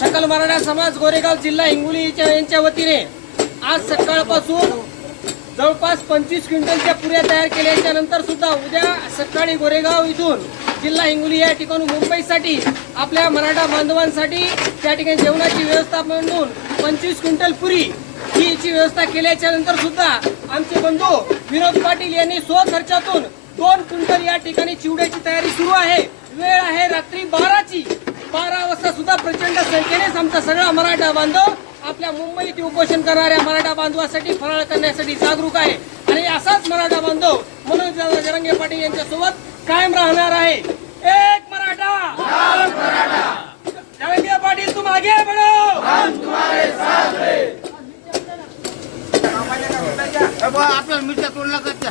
सकल मराठा समाज गोरेगाव जिल्हा हिंगोलीच्या यांच्या वतीने आज सकाळपासून जवळपास पंचवीस क्विंटलच्या पुऱ्या तयार केल्याच्यानंतर सुद्धा उद्या सकाळी गोरेगाव इथून जिल्हा हिंगोली या ठिकाणी मुंबईसाठी आपल्या मराठा बांधवांसाठी त्या ठिकाणी जेवणाची व्यवस्था म्हणून पंचवीस क्विंटल पुरी याची व्यवस्था केल्याच्यानंतर सुद्धा आमचे बंधू विनोद पाटील यांनी स्वखर्चातून दोन क्विंटल या ठिकाणी चिवड्याची तयारी सुरू आहे. वेळ आहे रात्री बाराची. बारा वाजता सुद्धा प्रचंड संख्येनेच आमचा सगळा मराठा बांधव आपल्या मुंबईत उपोषण करणाऱ्या मराठा बांधवासाठी फराळ करण्यासाठी जागरूक आहे. आणि असाच मराठा बांधव मनोज दादा पाटील यांच्यासोबत कायम राहणार आहे एक मराठा जरंगे पाटील तुम आगे बढ़ो आपल्याला मिरच्या तोडल्या करत्या